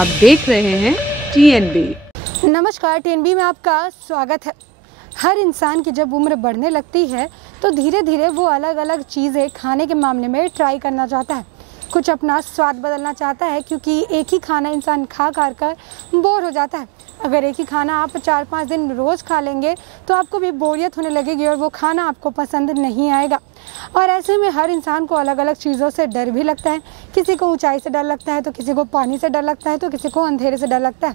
आप देख रहे हैं टीएनबी। नमस्कार, टीएनबी में आपका स्वागत है। हर इंसान की जब उम्र बढ़ने लगती है तो धीरे धीरे वो अलग अलग चीज़ें खाने के मामले में ट्राई करना चाहता है, कुछ अपना स्वाद बदलना चाहता है, क्योंकि एक ही खाना इंसान खा कर बोर हो जाता है। अगर एक ही खाना आप 4-5 दिन रोज़ खा लेंगे तो आपको भी बोरियत होने लगेगी और वो खाना आपको पसंद नहीं आएगा। और ऐसे में हर इंसान को अलग अलग चीज़ों से डर भी लगता है। किसी को ऊंचाई से डर लगता है, तो किसी को पानी से डर लगता है, तो किसी को अंधेरे से डर लगता है।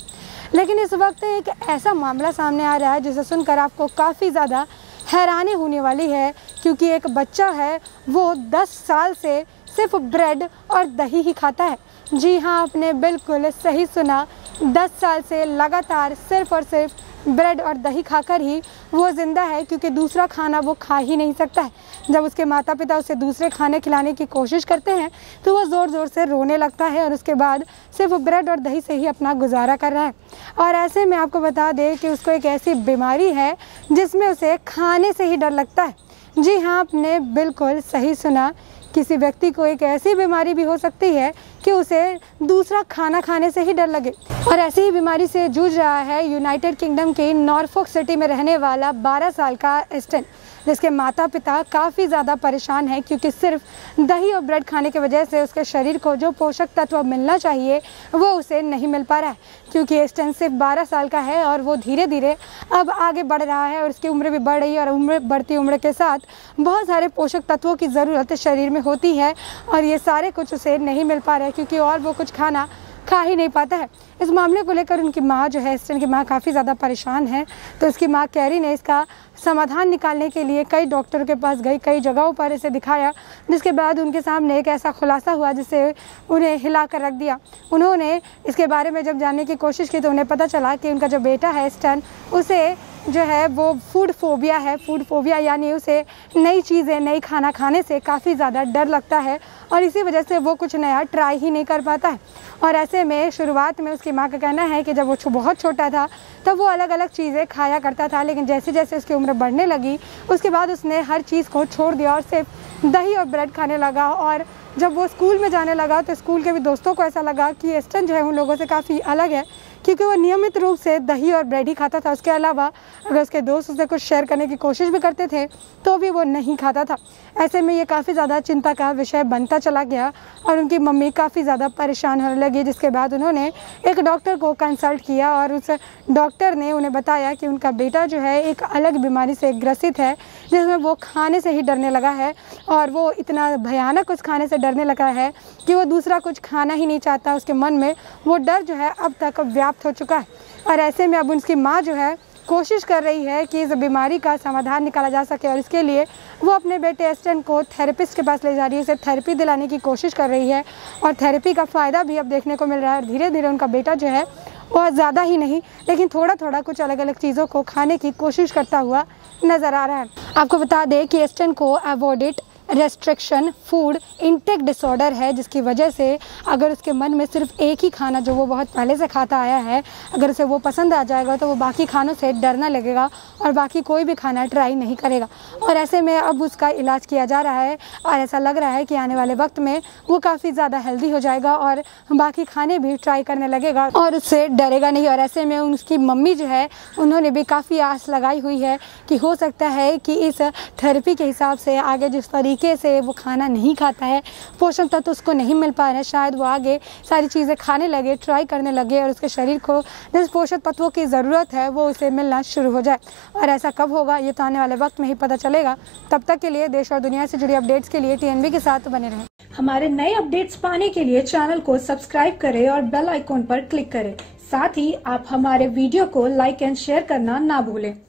लेकिन इस वक्त एक ऐसा मामला सामने आ रहा है जिसे सुनकर आपको काफ़ी ज़्यादा हैरानी होने वाली है, क्योंकि एक बच्चा है वो 10 साल से सिर्फ ब्रेड और दही ही खाता है। जी हाँ, आपने बिल्कुल सही सुना, 10 साल से लगातार सिर्फ और सिर्फ ब्रेड और दही खाकर ही वो ज़िंदा है, क्योंकि दूसरा खाना वो खा ही नहीं सकता है। जब उसके माता पिता उसे दूसरे खाने खिलाने की कोशिश करते हैं तो वो ज़ोर ज़ोर से रोने लगता है और उसके बाद सिर्फ ब्रेड और दही से ही अपना गुजारा कर रहा है। और ऐसे में आपको बता दें कि उसको एक ऐसी बीमारी है जिसमें उसे खाने से ही डर लगता है। जी हाँ, आपने बिल्कुल सही सुना, किसी व्यक्ति को एक ऐसी बीमारी भी हो सकती है कि उसे दूसरा खाना खाने से ही डर लगे। और ऐसी ही बीमारी से जूझ रहा है यूनाइटेड किंगडम के नॉरफॉक सिटी में रहने वाला 12 साल का एस्टन, जिसके माता पिता काफ़ी ज़्यादा परेशान हैं, क्योंकि सिर्फ दही और ब्रेड खाने की वजह से उसके शरीर को जो पोषक तत्व मिलना चाहिए वो उसे नहीं मिल पा रहा है। क्योंकि एस्टन सिर्फ 12 साल का है और वो धीरे धीरे अब आगे बढ़ रहा है और उसकी उम्र भी बढ़ रही है, और बढ़ती उम्र के साथ बहुत सारे पोषक तत्वों की ज़रूरत शरीर में होती है और ये सारे कुछ उसे नहीं मिल पा रहे हैं, क्योंकि और वो कुछ खाना खा ही नहीं पाता है। इस मामले को लेकर उनकी माँ जो है, एस्टन की माँ, काफ़ी ज़्यादा परेशान है। तो उसकी माँ कैरी ने इसका समाधान निकालने के लिए कई डॉक्टरों के पास गई, कई जगहों पर इसे दिखाया, जिसके बाद उनके सामने एक ऐसा खुलासा हुआ जिससे उन्हें हिला कर रख दिया। उन्होंने इसके बारे में जब जानने की कोशिश की तो उन्हें पता चला कि उनका जो बेटा है एस्टन, उसे जो है वो फूड फोबिया है। फूड फोबिया यानी उसे नई चीज़ें, नई खाना खाने से काफ़ी ज़्यादा डर लगता है और इसी वजह से वो कुछ नया ट्राई ही नहीं कर पाता है। और ऐसे में शुरुआत में उसकी माँ का कहना है कि जब वो बहुत छोटा था तब वो अलग अलग चीज़ें खाया करता था, लेकिन जैसे जैसे उसकी उम्र बढ़ने लगी उसके बाद उसने हर चीज़ को छोड़ दिया और सिर्फ दही और ब्रेड खाने लगा। और जब वो स्कूल में जाने लगा तो स्कूल के भी दोस्तों को ऐसा लगा कि एस्टन जो है उन लोगों से काफ़ी अलग है, क्योंकि वो नियमित रूप से दही और ब्रेड ही खाता था। उसके अलावा अगर उसके दोस्त उससे कुछ शेयर करने की कोशिश भी करते थे तो भी वो नहीं खाता था। ऐसे में ये काफ़ी ज़्यादा चिंता का विषय बनता चला गया और उनकी मम्मी काफ़ी ज़्यादा परेशान होने लगी, जिसके बाद उन्होंने एक डॉक्टर को कंसल्ट किया और उस डॉक्टर ने उन्हें बताया कि उनका बेटा जो है एक अलग बीमारी से ग्रसित है, जिसमें वो खाने से ही डरने लगा है और वो इतना भयानक उस खाने से डरने लगा है कि वो दूसरा कुछ खाना ही नहीं चाहता। उसके मन में वो डर जो है अब तक व्याप्त हो चुका है। और ऐसे में अब उसकी माँ जो है कोशिश कर रही है कि इस बीमारी का समाधान निकाला जा सके, और इसके लिए वो अपने बेटे एस्टन को थेरेपिस्ट के पास ले जा रही है, उसे थेरेपी दिलाने की कोशिश कर रही है और थेरेपी का फ़ायदा भी अब देखने को मिल रहा है। और धीरे धीरे उनका बेटा जो है बहुत ज़्यादा ही नहीं, लेकिन थोड़ा थोड़ा कुछ अलग अलग चीज़ों को खाने की कोशिश करता हुआ नज़र आ रहा है। आपको बता दें कि एस्टन को avoided restriction food intake disorder है, जिसकी वजह से अगर उसके मन में सिर्फ एक ही खाना जो वो बहुत पहले से खाता आया है, अगर उसे वो पसंद आ जाएगा तो वो बाकी खानों से डरना लगेगा और बाकी कोई भी खाना ट्राई नहीं करेगा। और ऐसे में अब उसका इलाज किया जा रहा है और ऐसा लग रहा है कि आने वाले वक्त में वो काफ़ी ज़्यादा हेल्दी हो जाएगा और बाकी खाने भी ट्राई करने लगेगा और उससे डरेगा नहीं। और ऐसे में उसकी मम्मी जो है उन्होंने भी काफ़ी आस लगाई हुई है कि हो सकता है कि इस थेरेपी के हिसाब से आगे जिस तरीके से वो खाना नहीं खाता है, पोषण तत्व उसको नहीं मिल पा रहे हैं, शायद वो आगे सारी चीज़ें खाने लगे, ट्राई करने लगे और उसके शरीर को जिस पोषक तत्वों की ज़रूरत है वो उसे मिलना शुरू हो जाए। और ऐसा कब होगा ये तो आने वाले वक्त में ही पता चलेगा। तब तक के लिए देश और दुनिया से जुड़ी अपडेट्स के लिए टीएनबी के साथ बने रहें। हमारे नए अपडेट्स पाने के लिए चैनल को सब्सक्राइब करें और बेल आइकॉन पर क्लिक करें। साथ ही आप हमारे वीडियो को लाइक एंड शेयर करना ना भूलें।